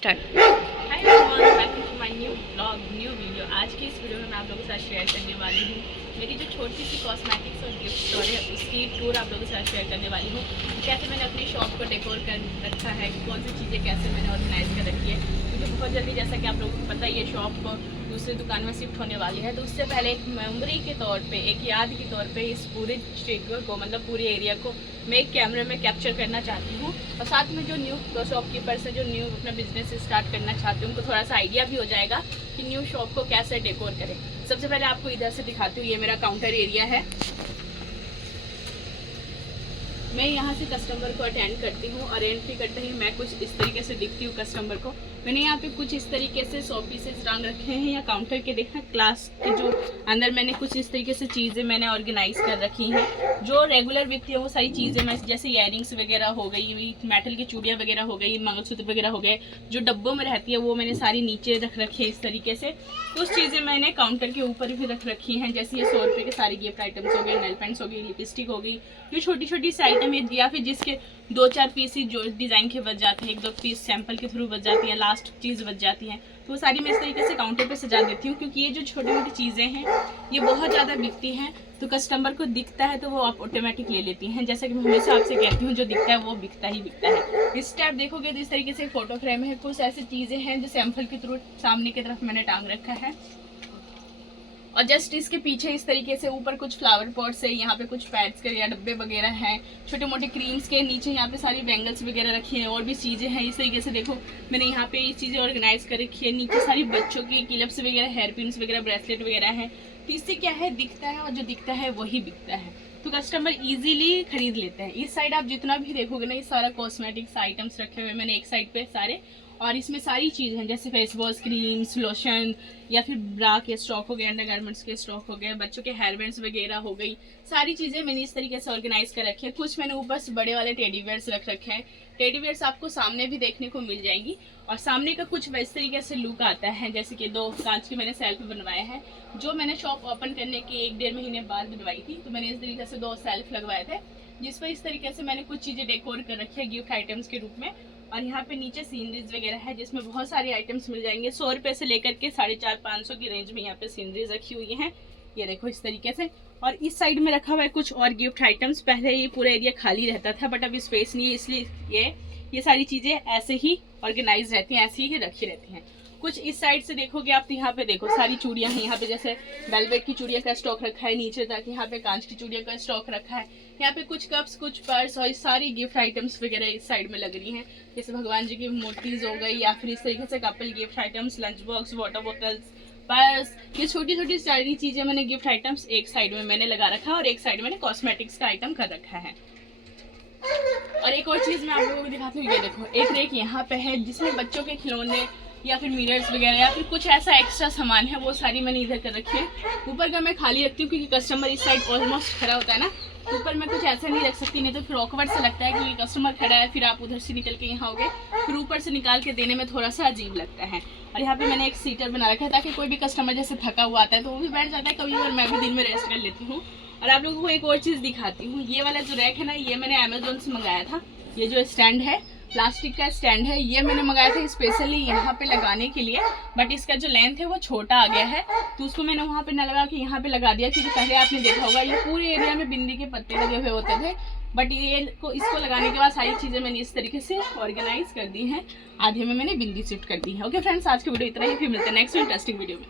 Start. Hi everyone, welcome to my new blog, new video. आज की इस video में मैं आप लोगों के साथ शेयर करने वाली हूँ मेरी जो छोटी सी कॉस्मेटिक्स और गिफ्ट स्टोर है, उसकी टूर आप लोगों के साथ शेयर करने वाली हूँ। कैसे मैंने अपनी शॉप को डेकोर कर रखा है, कौन सी चीज़ें कैसे मैंने ऑर्गेनाइज कर रखी है, क्योंकि बहुत जल्दी, जैसा कि आप लोगों को पता है, ये शॉप दूसरी दुकान में शिफ्ट होने वाली है। तो उससे पहले एक मेमोरी के तौर पे, एक याद के तौर पे इस पूरे स्ट्रीट को, मतलब पूरे एरिया को मैं एक कैमरे में कैप्चर करना चाहती हूँ। और साथ में जो न्यू शॉपकीपर्स है, जो न्यू अपना बिजनेस स्टार्ट करना चाहते हैं, उनको थोड़ा सा आइडिया भी हो जाएगा कि न्यू शॉप को कैसे डेकोर करें। सबसे पहले आपको इधर से दिखाती हूँ, ये मेरा काउंटर एरिया है। मैं यहाँ से कस्टमर को अटेंड करती हूँ और एंट्री करते ही मैं कुछ इस तरीके से दिखती हूँ कस्टमर को। मैंने यहाँ पे कुछ इस तरीके से 100 पीसेस टांग रखे हैं या काउंटर के, देखना क्लास के जो अंदर मैंने कुछ इस तरीके से चीज़ें मैंने ऑर्गेनाइज कर रखी हैं। जो रेगुलर बिकती है वो सारी चीज़ें मैं, जैसे ईयरिंग्स वगैरह हो गई, मेटल की चूड़ियाँ वगैरह हो गई, मंगलसूत्र वगैरह हो गए, जो डब्बों में रहती है वो मैंने सारी नीचे रख रखी है इस तरीके से। कुछ चीज़ें मैंने काउंटर के ऊपर भी रख रखी हैं, जैसे ये 100 रुपये के सारे गिफ्ट आइटम्स हो गए, नेल पेंट्स हो गई, लिपस्टिक हो गई, जो छोटी छोटी सी आइटम है, या फिर जिसके 2-4 पीस ही जो डिज़ाइन के बच जाते हैं, 1-2 पीस सैंपल के थ्रू बच जाती है, लास्ट चीज़ बच जाती है, तो वो सारी मैं इस तरीके से काउंटर पे सजा देती हूँ। क्योंकि ये जो छोटी मोटी चीज़ें हैं ये बहुत ज़्यादा बिकती हैं, तो कस्टमर को दिखता है तो वो आप ऑटोमेटिक ले लेती हैं। जैसा कि मैं हमेशा आपसे कहती हूँ, जो दिखता है वो बिकता ही बिकता है। इस टाइप देखोगे तो इस तरीके से फोटो फ्रेम है, कुछ ऐसी चीज़ें हैं जो सैंपल के थ्रू सामने की तरफ मैंने टांग रखा है। और जस्ट इसके पीछे इस तरीके से ऊपर कुछ फ्लावर पॉट्स है, यहाँ पे कुछ पैड्स के या डब्बे वगैरह हैं, छोटे मोटे क्रीम्स के, नीचे यहाँ पे सारी बैंगल्स वगैरह रखी हैं, और भी चीज़ें हैं इस तरीके से। देखो मैंने यहाँ पे ये चीज़ें ऑर्गेनाइज कर रखी है। नीचे सारी बच्चों की क्लिप्स वगैरह, हेयर पिन्स वगैरह, ब्रेसलेट वगैरह है। तो इससे क्या है, दिखता है, और जो दिखता है वही बिकता है, तो कस्टमर इजीली खरीद लेते हैं। इस साइड आप जितना भी देखोगे ना, ये सारा कॉस्मेटिक्स आइटम्स रखे हुए मैंने एक साइड पे सारे, और इसमें सारी चीज़ हैं, जैसे फेस वॉश, क्रीम्स, लोशन, या फिर ब्रा के स्टॉक हो गए, अंडर गारमेंट्स के स्टॉक हो गए, बच्चों के हेयर बैंड्स वगैरह हो गई, सारी चीज़ें मैंने इस तरीके से ऑर्गेनाइज कर रखी है। कुछ मैंने ऊपर से बड़े वाले टेडी बियर्स रख रखे हैं। टेडी बियर्स आपको सामने भी देखने को मिल जाएंगी, और सामने का कुछ इस तरीके से लुक आता है। जैसे कि 2 कांच के मैंने सेल्फ बनवाए हैं, जो मैंने शॉप ओपन करने के 1-1.5 महीने बाद बनवाई थी, तो मैंने इस तरीके से 2 सेल्फ लगवाए थे, जिस पर इस तरीके से मैंने कुछ चीज़ें डेकोर कर रखी है गिफ्ट आइटम्स के रूप में। और यहाँ पे नीचे सीनरीज वगैरह है, जिसमें बहुत सारी आइटम्स मिल जाएंगे। 100 रुपये से लेकर के 450-500 की रेंज में यहाँ पे सीनरीज रखी हुई हैं, ये देखो इस तरीके से। और इस साइड में रखा हुआ है कुछ और गिफ्ट आइटम्स। पहले ये पूरा एरिया खाली रहता था, बट अभी स्पेस नहीं है, इसलिए ये सारी चीज़ें ऐसे ही ऑर्गेनाइज रहती हैं, ऐसे ही रखी रहती हैं। कुछ इस साइड से देखोगे आप, तो यहाँ पे देखो सारी चूड़ियाँ हैं। यहाँ पे जैसे वेलवेट की चूड़ियाँ का स्टॉक रखा है नीचे तक, यहाँ पे कांच की चूड़ियाँ का स्टॉक रखा है, यहाँ पे कुछ कप्स, कुछ पर्स, और सारी गिफ्ट आइटम्स वगैरह इस साइड में लग रही हैं। जैसे भगवान जी की मूर्तिज हो गई, या फिर इस तरीके से couple gift items, lunch box, water bottles, purse, ये छोटी छोटी सारी चीज़ें मैंने गिफ्ट आइटम्स एक साइड में मैंने लगा रखा है, और एक साइड मैंने कॉस्मेटिक्स का आइटम कर रखा है। और एक और चीज़ मैं आप लोगों को दिखाती हूँ, ये देखो एक रेक यहाँ पे है, जिसमें बच्चों के खिलौने या फिर मिरर्स वगैरह या फिर कुछ ऐसा एक्स्ट्रा सामान है, वो सारी मैंने इधर कर रखी है। ऊपर का मैं खाली रखती हूँ, क्योंकि कस्टमर इस साइड ऑलमोस्ट खड़ा होता है ना, ऊपर मैं कुछ ऐसा नहीं रख सकती, नहीं तो फिर ऑकवर्ड से लगता है कि कस्टमर खड़ा है, फिर आप उधर से निकल के यहाँ हो गए, फिर ऊपर से निकाल के देने में थोड़ा सा अजीब लगता है। और यहाँ पे मैंने एक सीटर बना रखा है, ताकि कोई भी कस्टमर जैसे थका हुआ आता है तो वो भी बैठ जाता है कभी, और मैं भी दिन में रेस्ट कर लेती हूँ। और आप लोगों को एक और चीज़ दिखाती हूँ, ये वाला जो रैक है ना, ये मैंने अमेजोन से मंगाया था। ये जो स्टैंड है, प्लास्टिक का स्टैंड है, ये मैंने मंगाया था स्पेशली यहाँ पे लगाने के लिए, बट इसका जो लेंथ है वो छोटा आ गया है, तो उसको मैंने वहाँ पे ना लगा के यहाँ पे लगा दिया। क्योंकि पहले आपने देखा होगा ये पूरे एरिया में बिंदी के पत्ते लगे हुए होते थे, बट इसको लगाने के बाद सारी चीज़ें मैंने इस तरीके से ऑर्गेनाइज कर दी हैं। आधे में मैंने बिंदी शिफ्ट कर दी है। ओके फ्रेंड्स, आज की वीडियो इतना ही, फिर मिलते हैं नेक्स्ट इंटरेस्टिंग वीडियो में।